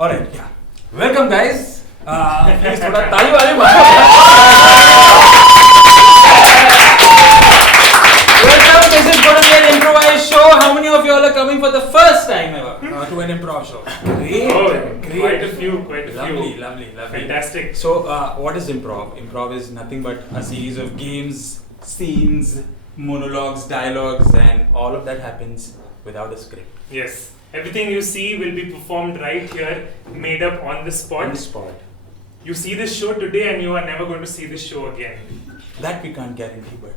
Alright, yeah. Welcome guys. Please थोड़ा ताली वाले Welcome. This is going to be an improvised show. How many of you all are coming for the first time ever to an improv show? Great. Oh, Great. quite a few. Lovely. Fantastic. So, what is improv? Improv is nothing but a series of games, scenes, monologues, dialogues, and all of that happens without a script. Yes. Everything you see will be performed right here, made up on the spot. On the spot. You see this show today and you are never going to see this show again. That we can't guarantee, but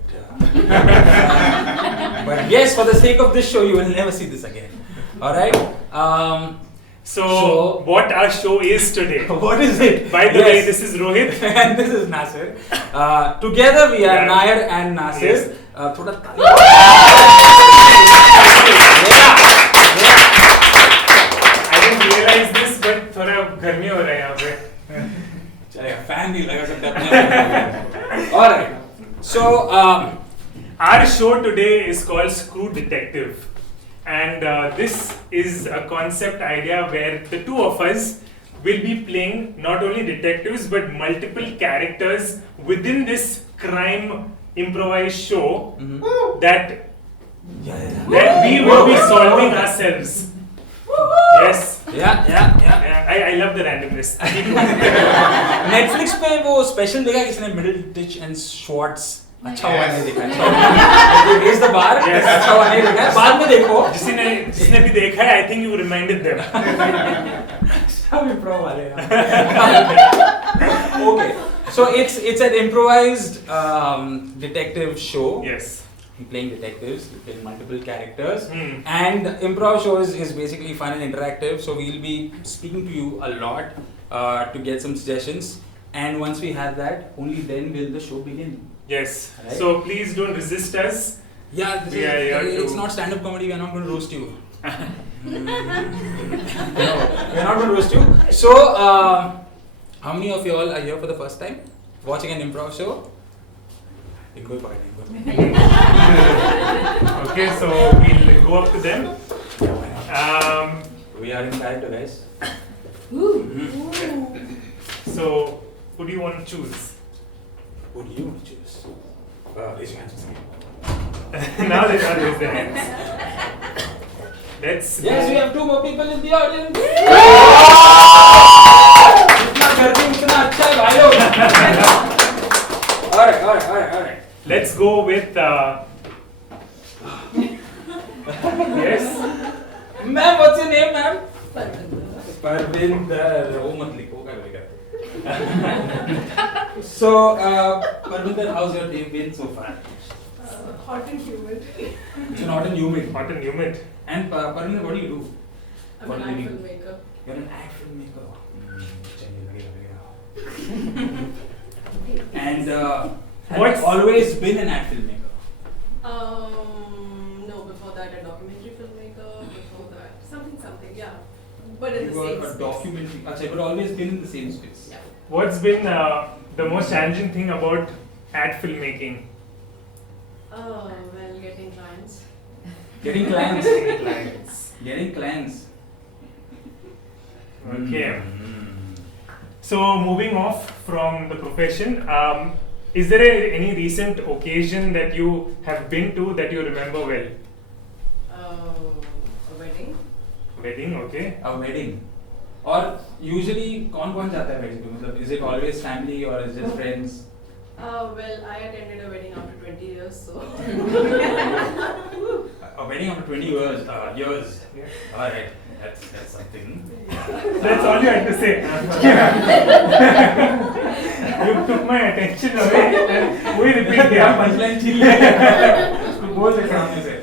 but yes, for the sake of this show, you will never see this again. All right. So, what our show is today. What is it? By the way, this is Rohit and this is Nasir. Together we are Nair and Nasir. Yes. I didn't realize this, but थोड़ा गर्मी हो रहा है यहाँ पे. चलेगा, fan नहीं लगा सकते अपने. All right. So our show today is called Screw Detective, and this is a concept idea where the two of us will be playing not only detectives but multiple characters within this crime improvised show that we will be solving ourselves. Yes. Yeah. I love the randomness. Netflix पे वो special देखा किसने Middleditch and Schwartz. अच्छा हुआ नहीं देखा. You raise the bar. Yes. अच्छा हुआ नहीं देखा. बाद में देखो. जिसने भी देखा है, I think you reminded them. सब improv वाले हैं. Okay. So it's an improvised detective show. Yes. We're playing detectives, we're playing multiple characters, and improv show is basically fun and interactive. So we'll be speaking to you a lot to get some suggestions, and once we have that, only then will the show begin. Yes. Right? So please don't resist us. Yeah, it's not stand-up comedy. We are not going to roast you. No, we are not going to roast you. So, how many of you all are here for the first time watching an improv show? Okay, so we'll go up to them. We are in character, guys. So, who do you want to choose? Who do you want to choose? Raise your hands. Now they can't raise their hands. Let's. Yes, we have two more people in the audience. इतना गर्मी इतना अच्छा है भाइयों. All right. Let's go with. Yes. Ma'am, what's your name, ma'am? Parvinder. वो मत लिखो क्या बोलेगा. So, Parvinder, how's your day been so far? Hot and humid. So not in humid. Hot and humid. And Parvinder, what do you do? I'm an art filmmaker. You're an art filmmaker. And have you always been an art filmmaker? No, before that a documentary filmmaker, before that something, yeah. But in the You same were a space. documentary. Achha, you've always been in the same space. Yeah. What's been the most challenging thing about ad filmmaking? Well, getting clients. Getting clients. Clients. Getting clients. Okay. So moving off from the profession, is there any recent occasion that you have been to that you remember well? A wedding. Wedding, okay. A wedding. और usually कौन जाता है wedding पे? मतलब is it always family or is it friends? Well, I attended a wedding after 20 years, so. A wedding after 20 years. Yeah. All right, that's something. That's all you had to say. You took my attention away and we repeat क्या the punchline छीन लिया? उसको बोल दे सामने से.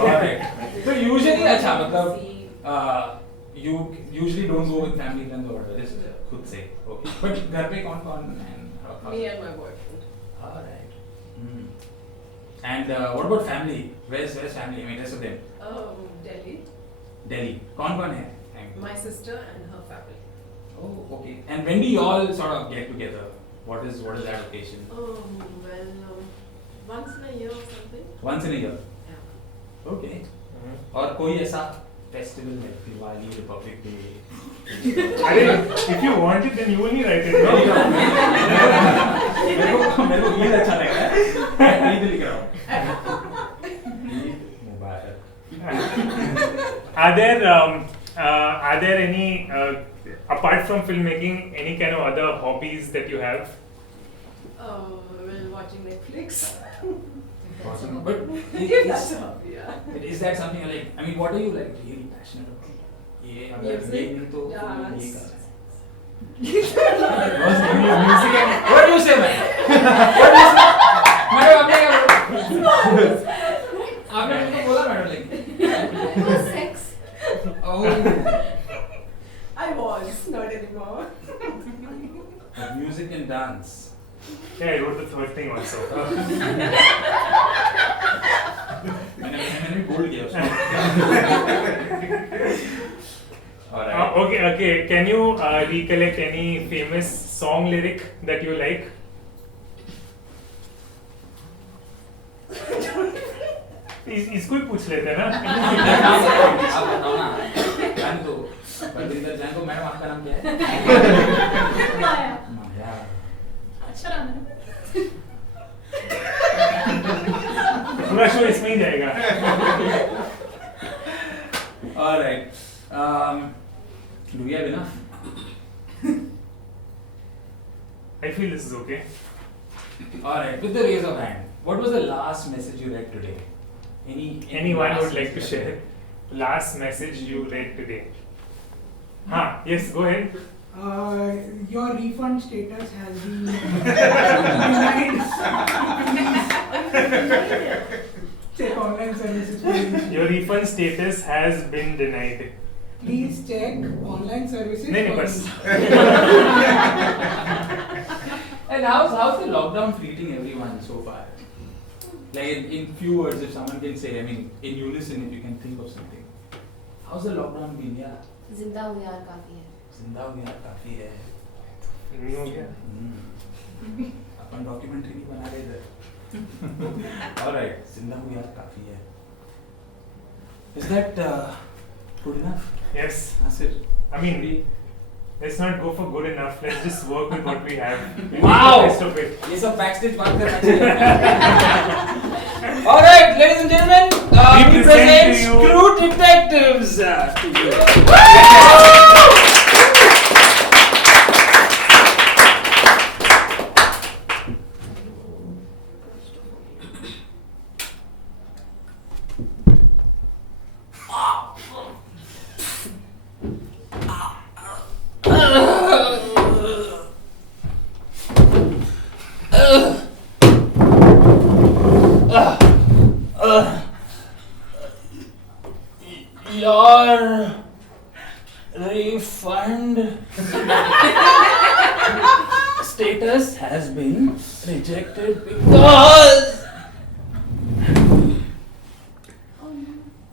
All right. So usually अच्छा मतलब you usually don't go with family friends or whatever. Just खुद से. Okay. But घर पे कौन Me and my boyfriend. All right. And what about family? Where's family? I mean, rest of them. Delhi. कौन है? My sister and her family. Oh, okay. And when do you all sort of get together? What is that occasion? Once in a year or something. Once in a year. Yeah. Okay. और कोई ऐसा festival है Diwali Republic day अरे if you want it then you only write it. No? मेरे को ये अच्छा लग रहा है मैं लिख रहा हूँ मुबारक Are there any apart from filmmaking any kind of other hobbies that you have? Well, watching Netflix. awesome but If that's a hobby, yeah. is that something like I mean what are you like really passionate about ये अगर ये Music? नहीं तो Yeah, ये it's- कर Music and what do you say man what do you say madam आपने क्या बोला आपने मुझको बोला madam like Sex. oh I was, not anymore. music and dance yeah, I wrote the third thing also. मैंने भी बोल दिया उसको alright Okay. Can you recollect any famous song lyric that you like? इसको ही पूछ लेते हैं ना. आप बताओ ना जान दो बलविंदर जान को मैडम आपका नाम क्या है माया. माया अच्छा नाम है. पूरा शो इसमें ही जाएगा. alright do we have enough I feel this is okay. alright with the raise of hand what was the last message you read today Anyone last would like to message? share last message you read today? Yes, go ahead. Your refund status has been denied. Check online services. Please. Your refund status has been denied. Please check online services. नहीं for बस. me. And how's the lockdown treating everyone so far? Like in few words, if someone can say, I mean, in unison, if you can think of something. How's the lockdown been? Yeah, जिंदा हूँ यार काफी है. जिंदा हो यार काफी है. नहीं हो गया. अपन डॉक्यूमेंट्री नहीं बना रहे इधर. Alright, जिंदा हो यार काफी है. Is that good enough? Yes. Nasir. I mean, let's not go for good enough. Let's just work with what we have. We'll Wow. make the best of it. ये सब backstage बात करना चाहिए. Alright, ladies and gentlemen, we present present to you- Screw Detectives to you. Your refund status has been rejected because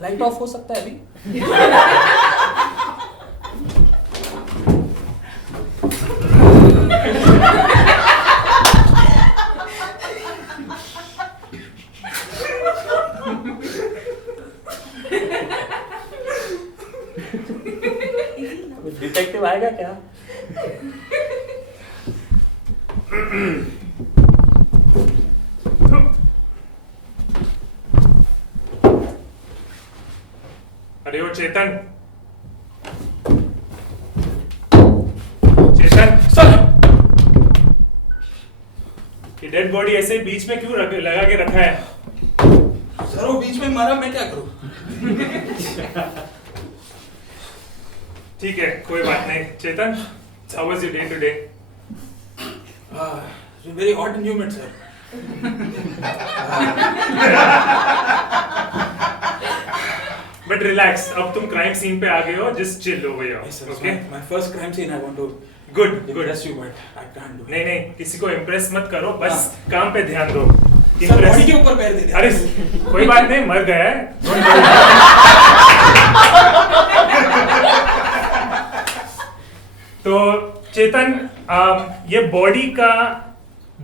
light of हो सकता है अभी detective आएगा क्या अरे वो चेतन. चेतन. सर ये डेड बॉडी ऐसे ही बीच में क्यों लगा के रखा है? सर वो बीच में मारा मैं क्या करूं ठीक है, कोई बात नहीं. चेतन, how was your day today? Very hot and humid sir But relax, अब तुम क्राइम सीन पे आ गए हो, just chill over here. Okay? my first crime scene I want to Good, good. impress you but I can't do it नहीं नहीं, किसी को impress मत करो, बस काम पे ध्यान दो. सर Impress- बॉडी के ऊपर पैर दे दिया अरे कोई बात नहीं, मर गया है. Don't worry. तो चेतन, ये बॉडी का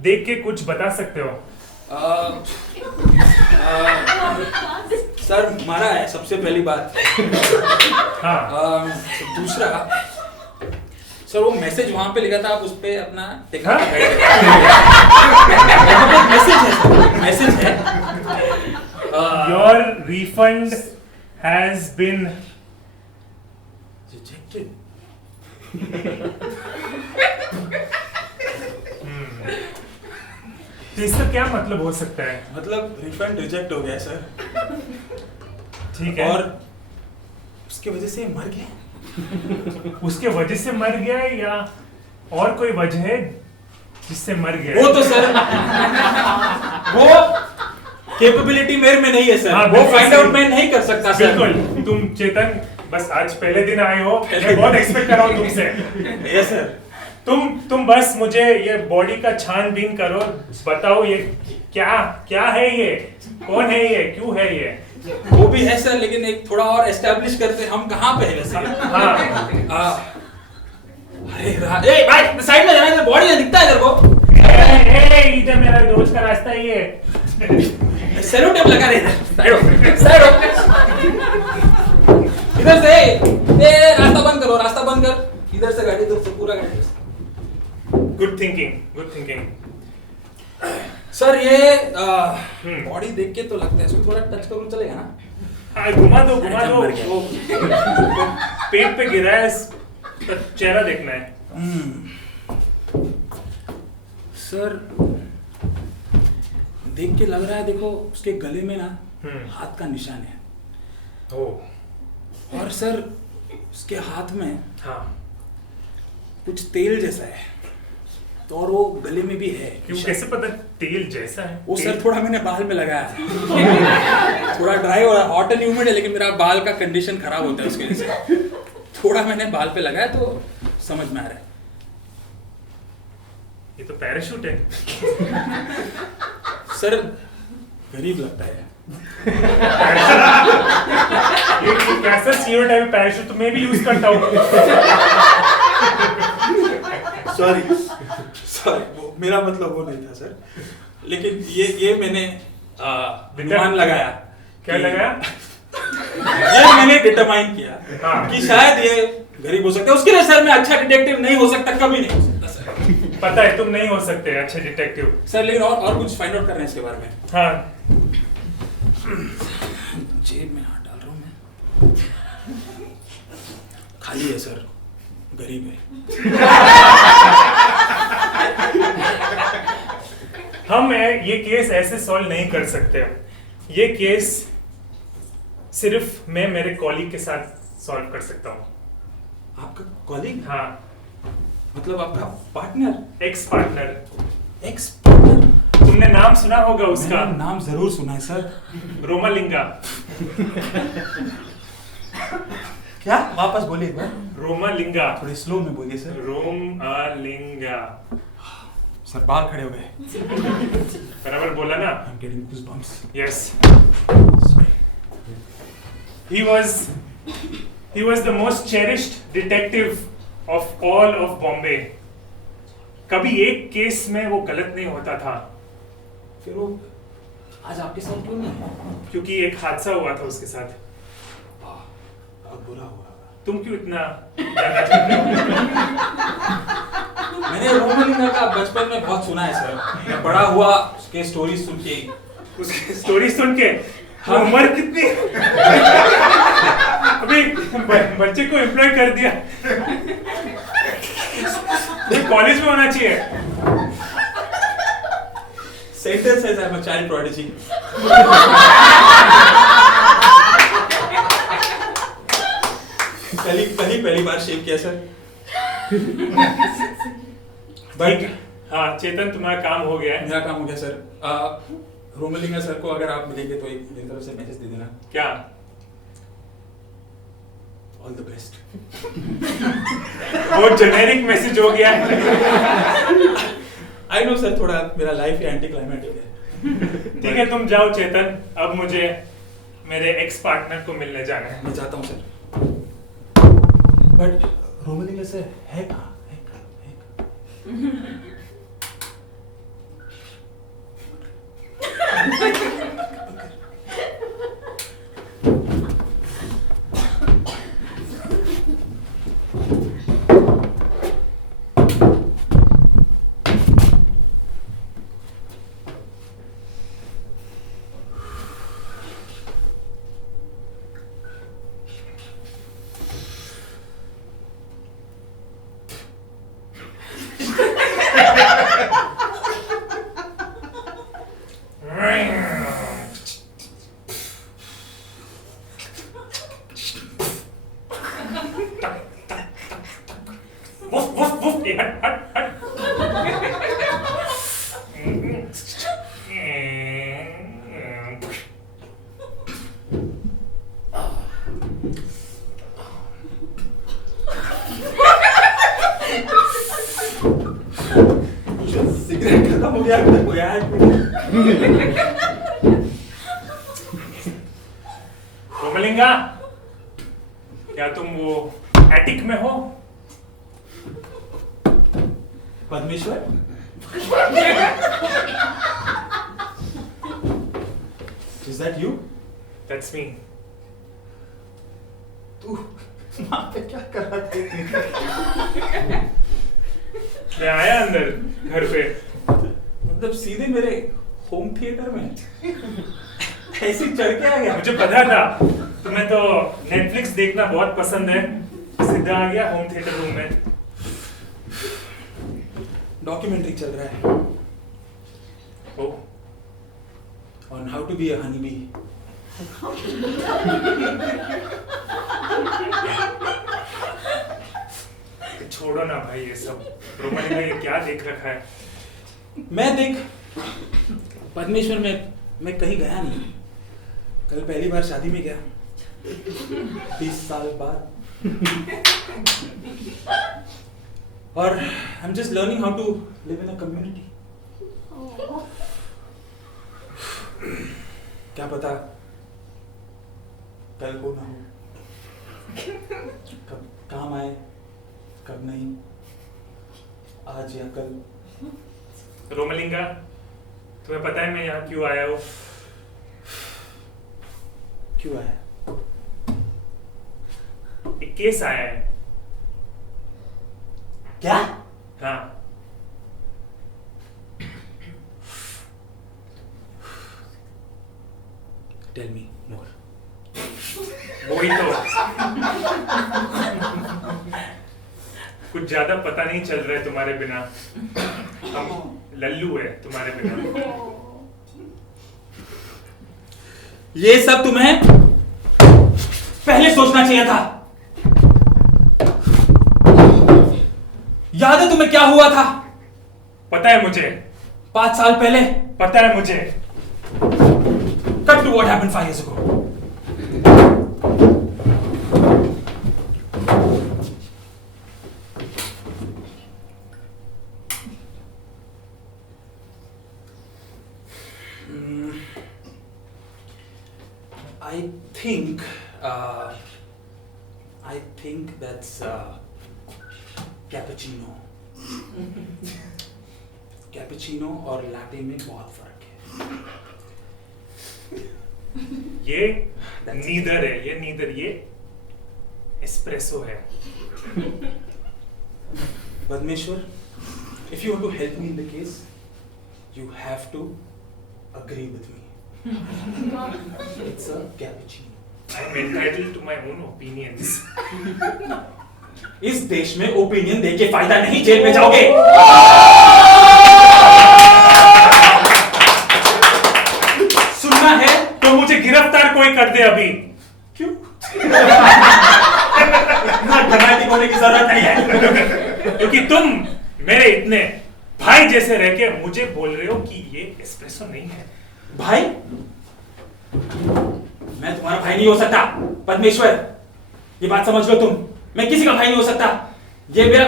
देख के कुछ बता सकते हो? सर मारा है सबसे पहली बात हाँ. दूसरा सर वो मैसेज वहाँ पे लिखा था, आप उस पे अपना हाँ? मैसेज है Your refund has been rejected. तो इसका क्या मतलब हो सकता है? मतलब रिफंड रिजेक्ट हो गया सर, ठीक है। और उसकी वजह से मर गया। उसके वजह से मर गया है या और कोई वजह है जिससे मर गया? वो तो सर वो कैपेबिलिटी मेरे में नहीं है सर, हाँ, वो बिल्कुल फाइंड सही। आउट मैं नहीं कर सकता सर। बिल्कुल, तुम चेतन बस आज पहले दिन आए हो, मैं बहुत एक्सपेक्ट कर रहा हूँ तुमसे। Yes sir. तुम बस मुझे ये बॉडी का छानबीन करो, बताओ ये क्या क्या है, ये कौन है, ये क्यों है ये? वो भी है सर, लेकिन एक थोड़ा और एस्टैब्लिश करते हम कहाँ पे है वैसे। हाँ। अरे ए भाई साइड में जाना, इधर बॉडी नहीं दिखता है इधर को। इधर मेरा रोज का रास्ता ही है। सेलो टेप लगा रहे इधर, साइड हो इधर से। ए रास्ता बंद करो, रास्ता बंद कर, इधर से गाड़ी, इधर से पूरा गाड़ी। Good thinking, good thinking. Sir ये बॉडी देख के तो लगता है, इसको थोड़ा टच करूं चलेगा ना? हाँ, घुमा दो घुमा दो, मर गया। वो पेट पे गिरा है, इसका चेहरा देखना है। सर देख के लग रहा है, देखो उसके गले में ना हाथ का निशान है। ओह, और सर उसके हाथ में हाँ, कुछ तेल जैसा है, तो और वो गले में भी है। क्यों, कैसे पता तेल जैसा है? वो सर थोड़ा मैंने बाल में लगाया है। थोड़ा ड्राई हो रहा है, हॉट एंड ह्यूमिड है, लेकिन मेरा बाल का कंडीशन खराब होता है उसकी वजह से। थोड़ा मैंने बाल पे लगाया तो समझ में आ रहा है। ये तो पैराशूट है। सर गरीब लगता है। ये कैसा स्टीरियोटाइप पैराशूट, तो मैं भी यूज करता हूँ। सॉरी वो मेरा मतलब वो नहीं था सर, लेकिन ये मैंने अनुमान लगाया। क्या लगाया? ये मैंने डिटरमाइन किया हाँ। कि शायद ये गरीब हो सकता है। उसके लिए सर मैं अच्छा डिटेक्टिव नहीं हो सकता, कभी नहीं हो सकता सर। पता है तुम नहीं हो सकते अच्छे डिटेक्टिव। सर लेकिन और कुछ फाइंड आउट कर रहे हैं इसके बारे में। हाँ, जेब में हाथ डाल रहा हूँ मैं, खाली है सर, गरीब है। हम ये केस ऐसे सॉल्व नहीं कर सकते। ये केस सिर्फ मैं मेरे कॉलीग के साथ सॉल्व कर सकता हूँ। आपका कॉलीग? हाँ, मतलब आपका partner? Ex partner. Ex partner? तुमने नाम सुना होगा उसका? मैंने नाम जरूर सुना है सर। रोमालिंगा। क्या? वापस बोलिए एक बार। रोमालिंगा। थोड़ी स्लो में बोलिए सर। रोमालिंगा। सर बाल खड़े हो गए। बराबर बोला ना? I'm getting goosebumps. Yes. Sorry. He was the most cherished detective of all of Bombay. कभी एक केस में वो गलत नहीं होता था। फिर वो आज आपके साथ क्यों नहीं है? क्योंकि एक हादसा हुआ था उसके साथ। बहुत बुरा हुआ। तुम क्यों इतना जानना चाहते हो? मैंने रोमालिंगा का बचपन में बहुत सुना है सर। मैं बड़ा हुआ उसके स्टोरी सुन के। उसकी स्टोरी सुन के। हाँ। उम्र कितनी? अभी बच्चे को एम्प्लॉय कर दिया। कॉलेज में होना चाहिए। Sentence says I'm a child prodigy. कल ही पहली बार शेव किया सर। ठीक। हाँ चेतन, तुम्हारा काम हो गया है। मेरा काम हो गया सर। रोमालिंगा सर को अगर आप मिलेंगे तो एक मेरी तरफ से मैसेज दे देना। क्या? All the best. बहुत जेनेरिक मैसेज हो गया है। आई नो सर, थोड़ा मेरा लाइफ ही एंटी क्लाइमेटिक है। ठीक है, तुम जाओ चेतन। अब मुझे मेरे एक्स पार्टनर को मिलने जाना है। मैं जाता हूँ सर। बट रोमालिंगा सर है कहाँ? वुफ वुफ वुफ ये हट हट हट सिगरेट खत्म हो गया मेरे को यार। कोमलिंगा, क्या तुम वो एटिक में हो? Padmeshwar, is that you? That's me. तू वहाँ पे क्या कर रहा था? मैं आया अंदर घर पे। मतलब सीधे मेरे होम थिएटर में ऐसे चढ़ के आ गया। मुझे पता था तुम्हें तो नेटफ्लिक्स देखना बहुत पसंद है, सीधा आ गया होम थिएटर रूम में। डॉक्यूमेंट्री चल रहा है ओ, on how to be a honeybee. छोड़ो ना भाई ये सब। रोमालिंगा ये क्या देख रखा है? मैं देख पद्मेश्वर में मैं कहीं गया नहीं। कल पहली बार शादी में गया 20 साल बाद। और I'm just learning how to live in a community. क्या पता कल हो ना हो, कब काम आए कब नहीं, आज या कल। रोमालिंगा, तुम्हें पता है मैं यहाँ क्यों आया हूँ? क्यों आया? एक केस आया है। क्या? हाँ, Tell me more. वही तो। कुछ ज्यादा पता नहीं चल रहा है तुम्हारे बिना। हम लल्लू है तुम्हारे बिना। ये सब तुम्हें पहले सोचना चाहिए था। याद है तुम्हें क्या हुआ था पता है मुझे, 5 साल पहले? पता है मुझे। Cut to what happened 5 years ago. I think that's cappuccino. Cappuccino और लाटे में बहुत फर्क है। ये नीदर है, ये नीदर, ये एस्प्रेसो है। Padmeshwar, if you want to help me in the case, you have to agree with me. It's a cappuccino. I am entitled to my own opinions. इस देश में ओपिनियन देके फायदा नहीं, जेल में जाओगे। सुनना है तो मुझे गिरफ्तार कोई कर दे अभी। क्यों? इतना ड्रामेटिक होने की जरूरत नहीं है। क्योंकि तुम मेरे इतने भाई जैसे रह के मुझे बोल रहे हो कि ये एस्प्रेसो नहीं है। भाई? मैं तुम्हारा भाई नहीं हो सकता पद्मेश्वर, ये बात समझ लो तुम। मैं किसी का भाई नहीं हो सकता। ये मेरा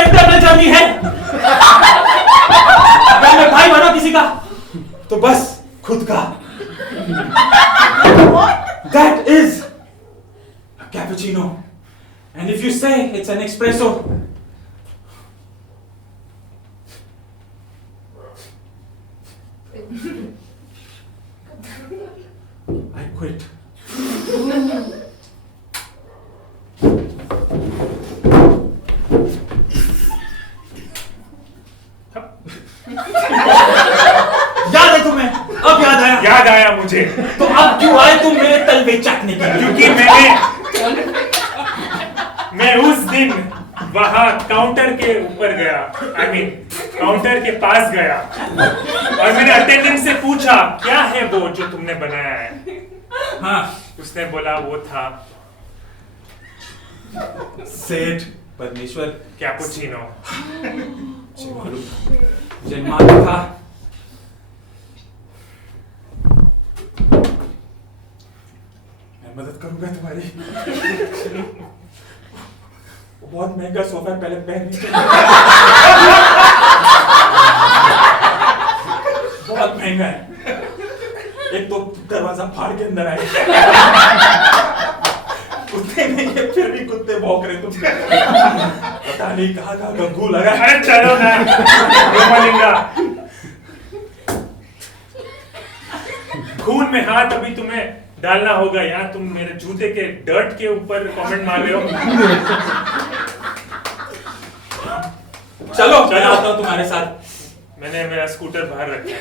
इंटरनल जर्नी है। अगर मैं भाई बना किसी का तो बस खुद का। That is a cappuccino, and if you say it's an espresso, I quit. याद है तुम्हें? अब याद आया? याद आया मुझे। तो अब क्यों आए तुम मेरे तलवे चाटने के लिए? क्योंकि मैं उस दिन वहां काउंटर के ऊपर गया, काउंटर के पास गया और मैंने अटेंडेंट से पूछा क्या है वो जो तुमने बनाया है। हाँ, उसने बोला वो था सेठ परमेश्वर कैपुचिनो। मुझे मालूम था, मुझे मालूम था। मैं मदद करूंगा तुम्हारी। वो बहुत महंगा सोफा है, पहले पहन लीजिए। बहुत महंगा है। एक तो दरवाजा फाड़ के अंदर आए। कुत्ते नहीं है, फिर भी कुत्ते भौंक रहे तुम। पता नहीं कहाँ गंगू लगा है। अरे चलो ना, रोमालिंगा। खून में हाथ अभी तुम्हें डालना होगा यार, तुम मेरे जूते के डर्ट के ऊपर कमेंट मार रहे हो। चलो मैं आता हूँ तुम्हारे साथ। मैंने मेरा स्कूटर बाहर रखा है।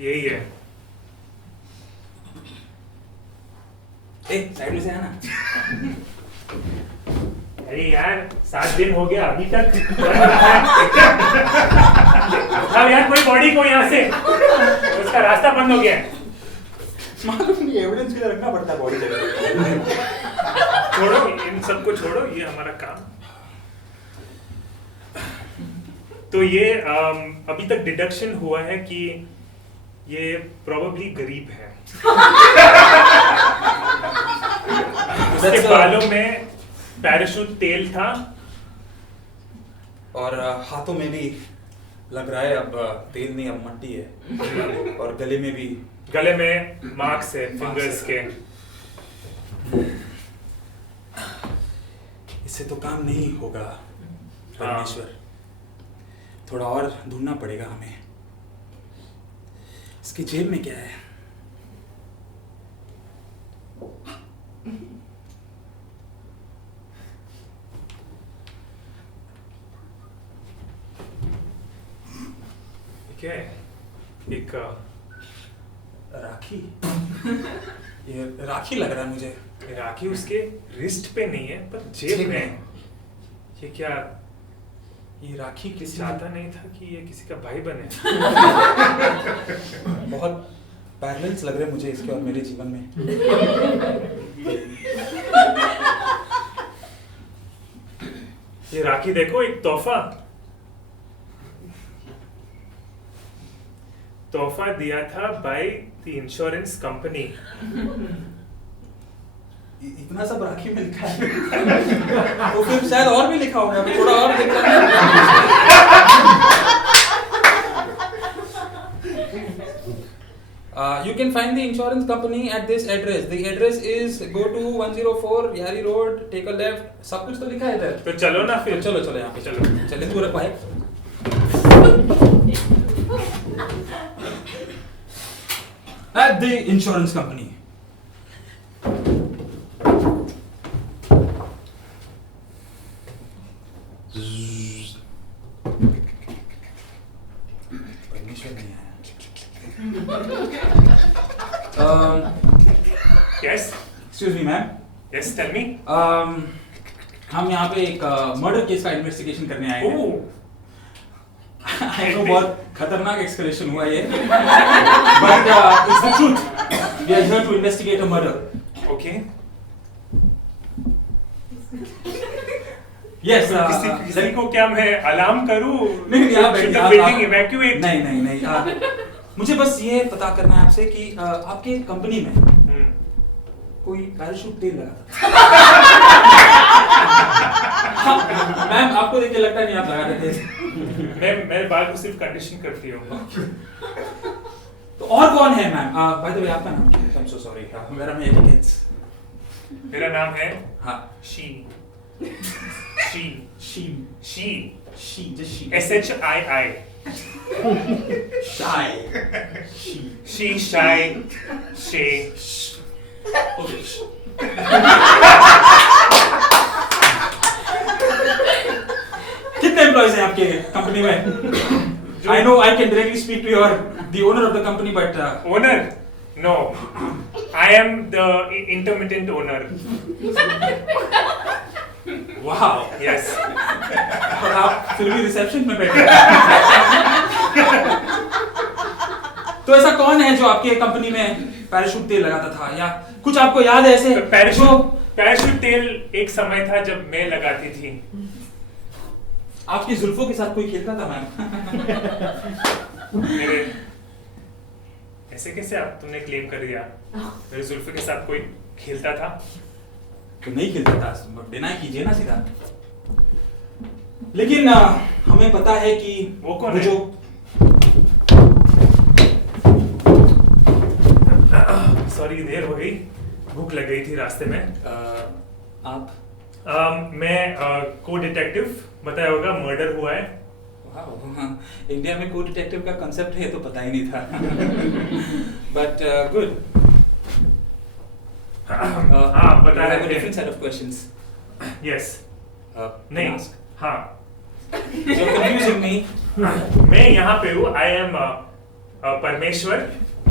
यही है। साइड में से आना। अरे यार 7 दिन हो गया अभी तक। अब यार कोई बॉडी को यहाँ से, उसका रास्ता बंद हो गया है। मालूम नहीं, एविडेंस भी रखना पड़ता है बॉडी जगह। छोड़ो इन सबको, छोड़ो, ये हमारा काम। तो ये अभी तक डिडक्शन हुआ है कि ये प्रोबेबली गरीब है। उसके बालों में पैराशूट तेल था और हाथों में भी लग रहा है अब तेल नहीं, अब मट्टी है। और गले में भी, गले में मार्क्स है फिंगर्स के। इससे तो काम नहीं होगा परमेश्वर, थोड़ा और ढूंढना पड़ेगा हमें। इसकी जेब में क्या है? क्या है? एक राखी। ये राखी लग रहा है मुझे। राखी उसके रिस्ट पे नहीं है पर जेब में है। ये क्या, ये राखी किसी चाहता नहीं था कि ये किसी का भाई बने। बहुत पैरेलल्स लग रहे हैं मुझे इसके और मेरे जीवन में। ये राखी देखो, एक तोहफा दिया था बाय द इंश्योरेंस कंपनी। इतना सब राखी में लिखा है। तो फिर शायद और भी लिखा होगा, थोड़ा और लिखा है। You can find the insurance company at this address. The address is go to 104 Yari Road, take a left. सब कुछ तो लिखा है इधर। तो चलो ना फिर। चलो चलो यहाँ पे चलो। चले तू रख भाई। At the insurance company. परमेश्वर नहीं आया। Yes, Excuse me, ma'am. yes, tell me. हम यहाँ पे एक मर्डर केस का इन्वेस्टिगेशन करने आए हैं। Oh, आई नो बहुत खतरनाक एक्सकलेशन हुआ ये, but it's the truth. We are here to investigate a murder. okay. Yes किसी को क्या मैं अलार्म करूं? नहीं आप बैठिए, आप- बिल्डिंग इवैक्यूएट। नहीं मुझे बस ये पता करना है आपसे कि आपके कंपनी में कोई पैराशूट तेल लगा था? मैम आपको देख के लगता नहीं आप लगा रहे थे। मैं मेरे बाल को सिर्फ कंडीशन करती हूँ। तो और कौन है मैम? बाय द वे आपका नाम क्या है? आई एम सो सॉरी, मेरा नाम एटिकेट्स। मेरा नाम है हाँ she just she SHII। shy She, shy, she। okay कितने एम्प्लॉइज हैं आपके कंपनी में? I know I can directly speak to the owner of the company, but Owner? No, I am the intermittent owner। वाह, Yes. और आप फिर भी reception में बैठे। तो ऐसा कौन है जो आपके कंपनी में पैराशूट तेल लगाता था, या कुछ आपको याद है ऐसे? पैराशूट तेल एक समय था जब मैं लगाती थी। आपकी जुल्फों के साथ कोई खेलता था मैम? मेरे ऐसे कैसे आप तुमने क्लेम कर दिया? मेरे जुल्फे के साथ कोई खेलता था? तो नहीं खेलता था, डिनाई कीजिए ना सीधा। लेकिन हमें पता है कि वो कौन है? सॉरी, देर हो गई, भूख लग गई थी रास्ते में। आप? मैं को डिटेक्टिव, बताया होगा, मर्डर हुआ है। हाँ, इंडिया में को डिटेक्टिव का कंसेप्ट है तो पता ही नहीं था। But good. हाँ, बता रहे थे। Different set of questions. Yes. नहीं, नहीं, हाँ। you're confusing me. मैं यहाँ पे हूँ, आई एम परमेश्वर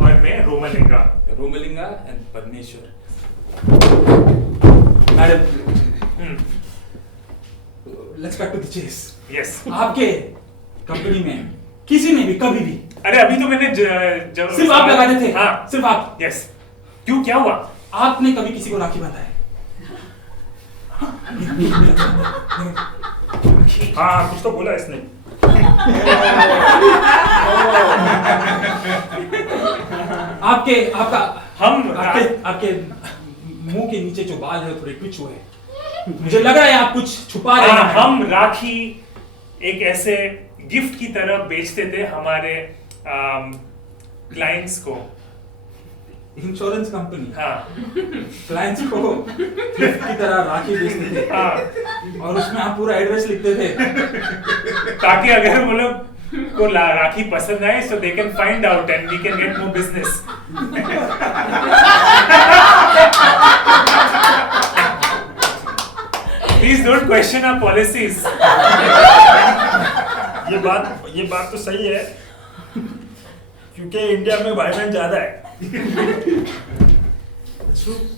और मैं Romlinga. Romlinga and Parameshwar. Madam, let's back to the chess. Yes. आपके कंपनी में किसी ने भी कभी भी, अरे अभी तो मैंने जब सिर्फ आप लगाते थे? हाँ, सिर्फ आप? यस। क्यों, क्या हुआ? आपने कभी किसी को राखी बांधा है? हाँ, कुछ तो बोला इसने। आपके मुंह के नीचे जो बाल है थोड़े ट्विच हुए हैं। मुझे लग रहा है आप कुछ छुपा रहे हैं। हम राखी एक ऐसे गिफ्ट की तरह बेचते थे हमारे क्लाइंट्स को। Insurance company? हाँ। क्लाइंट्स को गिफ्ट की तरह राखी बेचते थे? हाँ। और उसमें आप पूरा एड्रेस लिखते थे ताकि अगर वो लोग को राखी पसंद आए, so they can find out and we can get more business. Please don't question our policies. ये बात तो सही है, क्योंकि इंडिया में वायलेंस ज्यादा है।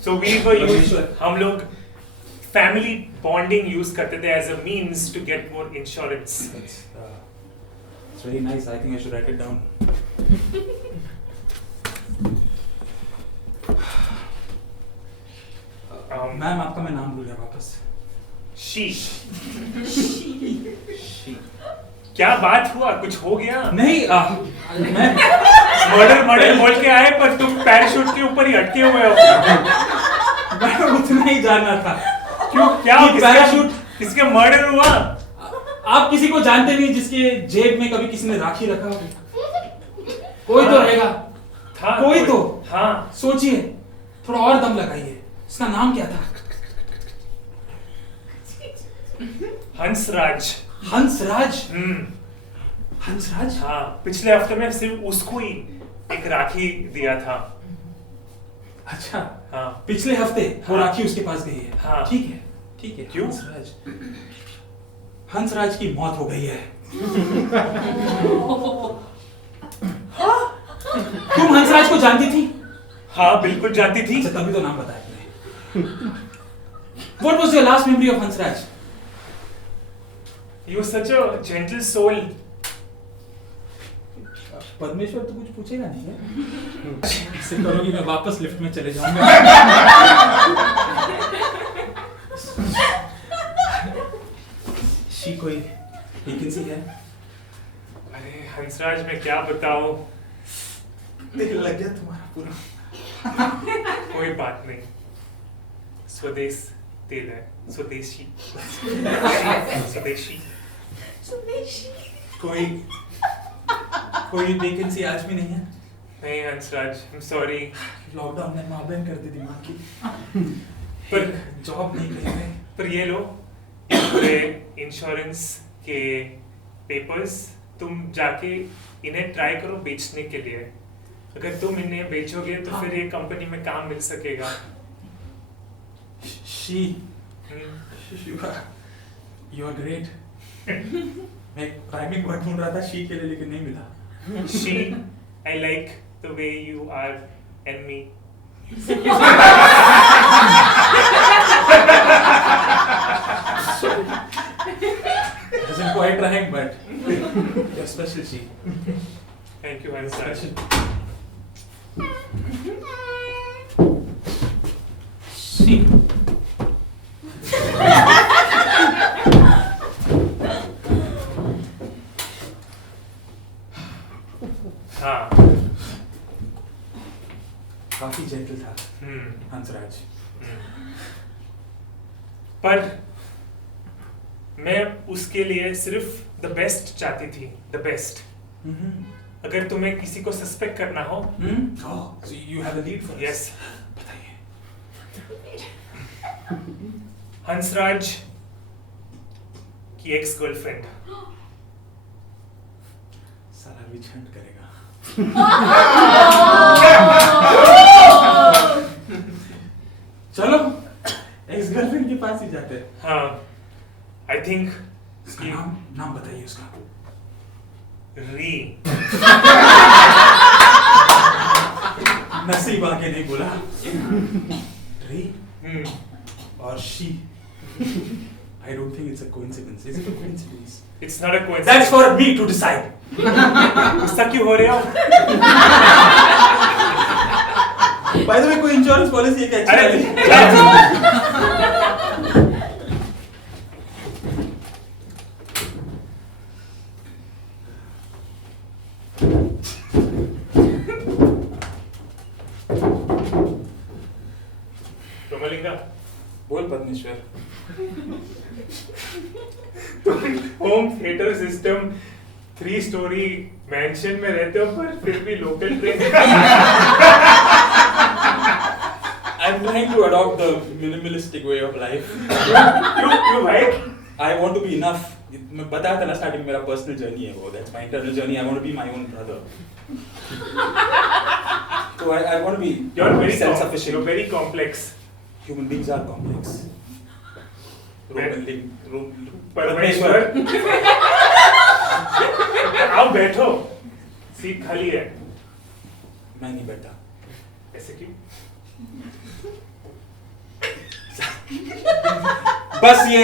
So we were used, हम लोग family bonding use करते थे as a means to get more insurance. It's very nice. I think I should write it down. Ma'am, आपका मैं नाम भूल गया वापस। She. क्या बात हुआ? कुछ हो गया? नहीं, मैं मर्डर बोल के आए, पर तुम पैराशूट के ऊपर ही अटके हुए हो। मैं उतना ही जानना था। क्यों, क्या पैराशूट? किसके मर्डर हुआ? आप किसी को जानते नहीं जिसके जेब में कभी किसी ने राखी रखा हो? कोई तो रहेगा। था कोई तो। हाँ। सोचिए, थोड़ा और दम लगाइए। उसका नाम क्या था? हंसराज। हंसराज? हंसराज? हाँ, पिछले हफ्ते में सिर्फ उसको ही एक राखी दिया था। अच्छा। हाँ। पिछले हफ्ते वो हाँ। राखी उसके पास गई है। हाँ। ठीक है, ठीक है। क्यों? हंसराज की मौत हो गई है। तुम हंसराज को जानती थी? हाँ, बिल्कुल जानती थी। अच्छा, तभी तो नाम बताया तुमने। What was your last memory of Hansraj? You were such a gentle soul. परमेश्वर तो कुछ पूछेगा नहीं है? इससे करोगी मैं वापस लिफ्ट में चले जाऊंगा। शी कोई वैकेंसी है? अरे हंसराज, मैं क्या बताऊं? दिल लग गया तुम्हारा पूरा। कोई बात नहीं, स्वदेश तेल है, स्वदेशी। स्वदेशी। कोई वैकेंसी आज भी नहीं है? नहीं हंसराज, I'm sorry। लॉकडाउन ने माबैन कर दी दिमाग की। पर जॉब नहीं करेंगे। पर ये लो, पूरे इंश्योरेंस के पेपर्स, तुम जाके इन्हें ट्राई करो बेचने के लिए। अगर तुम इन्हें बेचोगे तो फिर ये कंपनी में काम मिल सकेगा। She, you are great। मैं प्राइमिंग वर्ड ढूंढ रहा था शी के लिए, लेकिन नहीं मिला। She, I like the way you are and me। quite trying, but you're special, she. Thank you, Hansraj. She. हाँ. काफी gentle था हंसराज. पर मैं उसके लिए सिर्फ द बेस्ट चाहती थी, द बेस्ट. अगर तुम्हें किसी को सस्पेक्ट करना हो, Oh, so you have a lead for us. Yes, बताइए. हंसराज की एक्स गर्लफ्रेंड. साला विच हंट करेगा. चलो एक्स गर्लफ्रेंड के पास ही जाते हैं. हाँ, आई थिंक उसका नाम बताइए उसका. री. नसीब आके नहीं बोला. री or she. I don't think it's a coincidence. Is it a coincidence? It's not a That's coincidence. for me to decide. गुस्सा क्यों हो रहे हो? By the way, कोई इंश्योरेंस पॉलिसी है क्या? अरे रोमलिंगा, बोल Padmeshwar. Home theatre system 3 storey mansion में रहते हो पर फिर भी local train. I'm trying to adopt the minimalistic way of life. क्यों भाई? I want to be enough. मैं बताया था ना स्टार्टिंग मेरा पर्सनल जर्नी है वो. That's my internal journey. I want to be my own brother. So I want to be You're very self-sufficient. You're very complex. Human beings are complex. परमेश्वर, आओ बैठो. सीट खाली है. मैं नहीं बैठा. ऐसे क्यों? बस ये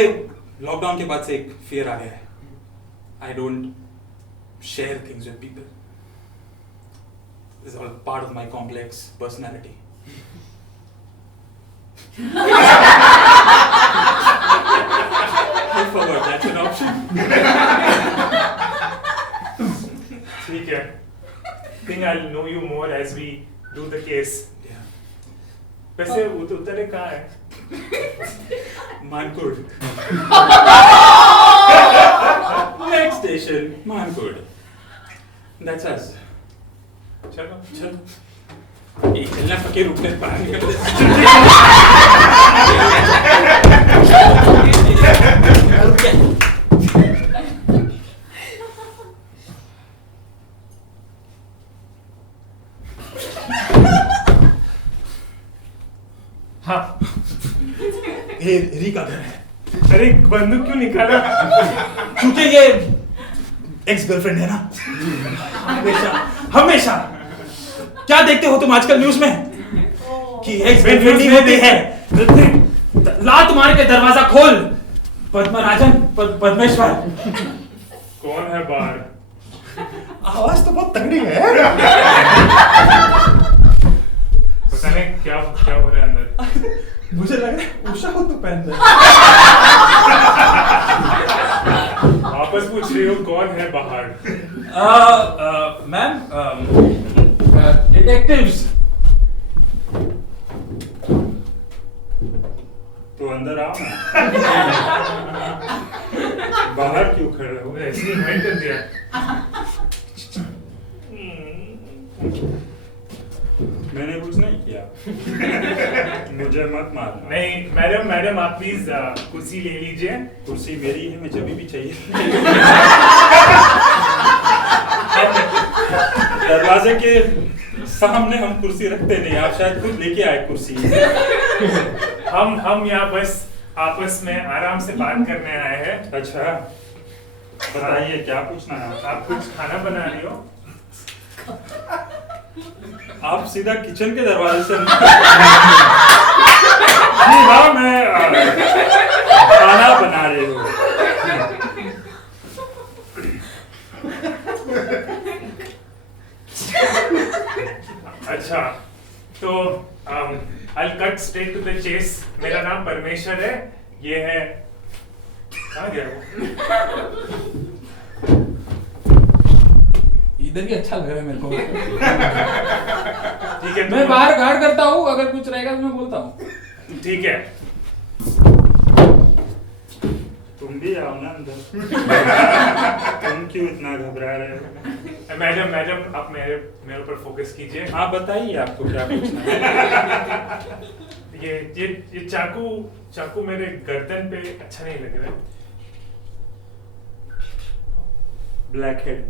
लॉकडाउन के बाद से एक फियर आ गया है. I don't share things with people. This is all part of my complex personality. I forgot that's an option. ठीक है. Think I'll know you more as we do the case. Yeah. वैसे उतरे कहाँ है? Mankur. Next station, Mankur. That's us. चलो. चलो. ये हिलना फकीर रुकने बाहर निकलते. हाँ. ये री का घर है. अरे बंदूक क्यों निकाला? क्योंकि ये एक्स गर्लफ्रेंड है ना. हमेशा हमेशा क्या देखते हो तुम आजकल न्यूज में कि एक्स गर्लफ्रेंड ही होती है. लात मार के दरवाजा खोल. पद्मराजन पद्मेश्वर. कौन है बाहर? आवाज तो बहुत तगड़ी है. पता नहीं क्या हो रहा है अंदर. मुझे लग रहा है उषा हो तो पहन दे. वापस पूछ रही हो कौन है बाहर? Ma'am detectives. तो अंदर आओ ना. बाहर क्यों खड़े हो? ऐसे इन्वाइट कर दिया. मैंने कुछ नहीं किया. मुझे मत मारना. नहीं मैडम आप प्लीज कुर्सी ले लीजिए. कुर्सी मेरी है, मुझे भी चाहिए. दरवाजे के सामने हम कुर्सी रखते नहीं. आप शायद खुद लेके आए कुर्सी. हम यहाँ बस आपस में आराम से बात करने आए हैं. अच्छा, बताइए क्या पूछना है. आप कुछ खाना बना रही हो? आप सीधा किचन के दरवाजे से. जी हाँ, मैं खाना बना रही हूँ. अच्छा, तो I'll cut straight to the chase. मेरा नाम परमेश्वर है, ये है, कहाँ गया वो? इधर भी अच्छा लग रहा है मेरे को। ठीक है, मैं बाहर गार्ड करता हूँ, अगर कुछ रहेगा तो मैं बोलता हूँ। ठीक है। तुम भी आओ ना अंदर। तुम क्यों इतना घबरा रहे हो? मैडम आप मेरे ऊपर फोकस कीजिए। आप बताइए आपको क्या पूछना है? ये चाकू मेरे गर्दन पे अच्छा नहीं लग रहा है। Black head.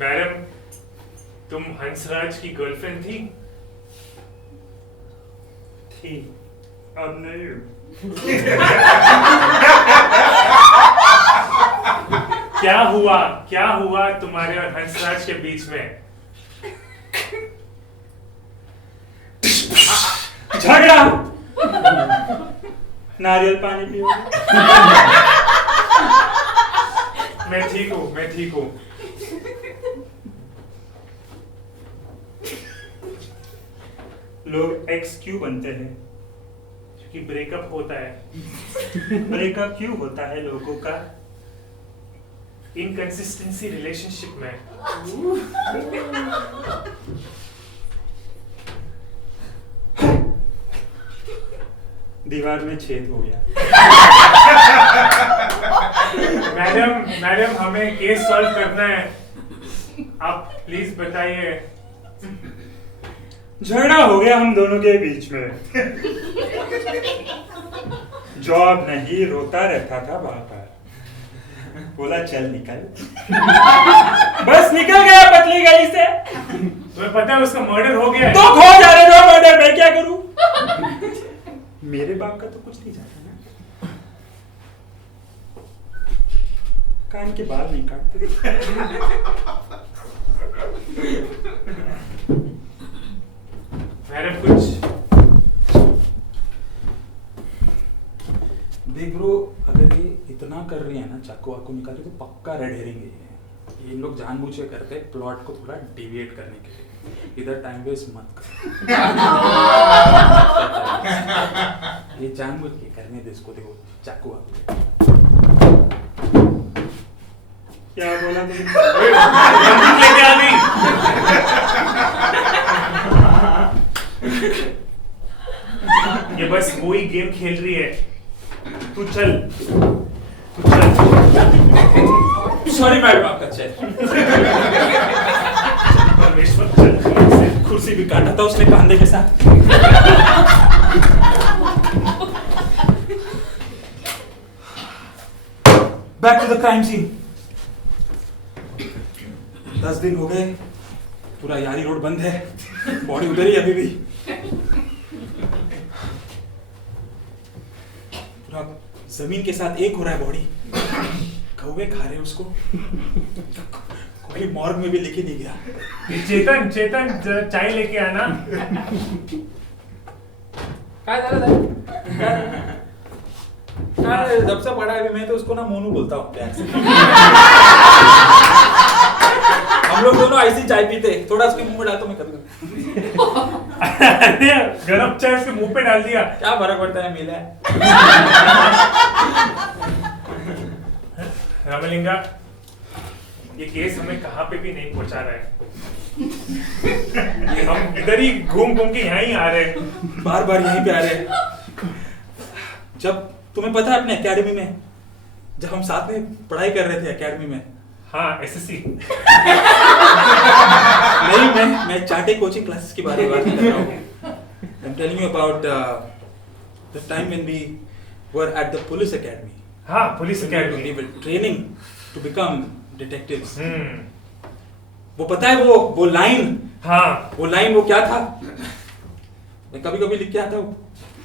मैडम, तुम हंसराज की गर्लफ्रेंड थी? थी, अब नहीं हूँ। क्या हुआ तुम्हारे और हंसराज के बीच में? झगड़ा। नारियल पानी पियो। मैं ठीक हूँ। लोग एक्स क्यों बनते हैं? क्योंकि ब्रेकअप होता है। ब्रेकअप क्यों होता है लोगों का? इनकंसिस्टेंसी रिलेशनशिप में। दीवार में छेद हो गया। मैडम हमें केस सॉल्व करना है, आप प्लीज बताइए। झगड़ा हो गया हम दोनों के बीच में। जॉब नहीं, रोता रहता था वहां पर। बोला चल निकल। बस निकल गया पतली गली से। तुम्हें पता है उसका मर्डर हो गया है? तो खो जा रहे हो मर्डर, मैं क्या करूं? मेरे बाप का तो कुछ नहीं जाता ना। कान के बाल नहीं काटते। मैडम कुछ देख ब्रो, अगर ये इतना कर रही है ना, चाकू वाकू निकाल रही, तो पक्का रेड हेरिंग है ये इन लोग जानबूझ के करते हैं प्लॉट को थोड़ा डिविएट करने के लिए। इधर टाइम वेस्ट मत कर। ये जानबूझ के करने दे इसको। देखो चाकू वाकू क्या बोला तुमने? बंदूक लेके आ गई। ये बस वही गेम खेल रही है। तू चल। सॉरी मैडम, आपका चेयर। परमेश्वर चल। कुर्सी भी काटा था उसने कांधे के साथ। Back to the crime scene. 10 दिन हो गए, पूरा यारी रोड बंद है, बॉडी उधर ही अभी भी। पूरा जमीन के साथ एक हो रहा है बॉडी। कौवे खा रहे हैं उसको। कोई मॉर्ग में भी लेके नहीं गया। चेतन चाय लेके आना। जब से पढ़ा है मैं तो उसको ना मोनू बोलता हूँ प्यार से। हम लोग दोनों ऐसी चाय पीते, थोड़ा उसके मुंह में डालता मैं कभी। अरे गरम चाय उसके मुंह पे डाल दिया। क्या फर्क पड़ता है, मिला है। रामलिंगा, ये केस हमें कहाँ पे भी नहीं पहुंचा रहा है। हम इधर ही घूम के यहाँ ही आ रहे हैं। बार बार यहीं पे आ रहे हैं। जब तुम्हें पता है अपने एकेडमी में, जब हम साथ में पढ़ाई कर रहे थे एकेडमी में। हाँ, एसएससी। नहीं, मैं चाटे कोचिंग क्लासेस की बात कर रहा हूँ। I'm telling you about the time when we were at the police academy. हाँ, police academy. We were training to become detectives. वो पता है वो लाइन, हाँ, वो लाइन वो क्या था? मैं कभी कभी लिख के आता हूँ,